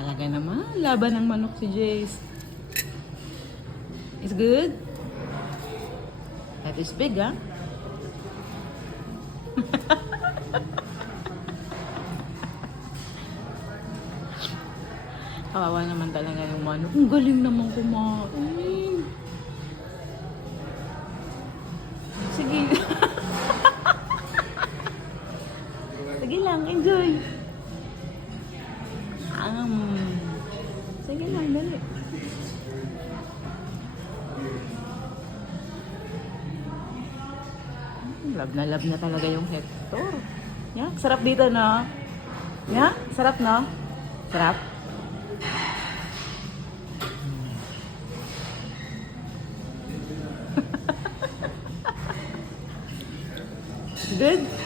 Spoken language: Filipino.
Talaga naman, laban ng manok si Jace. It's good? That is big, ah. Kawawa naman talaga yung manok. Ang galing naman kumain. Sige. Sige lang, enjoy. Sige lang, dali. Love na talaga yung Hector. Yeah, sarap dito, no? Yeah, sarap, no? Sarap? Good?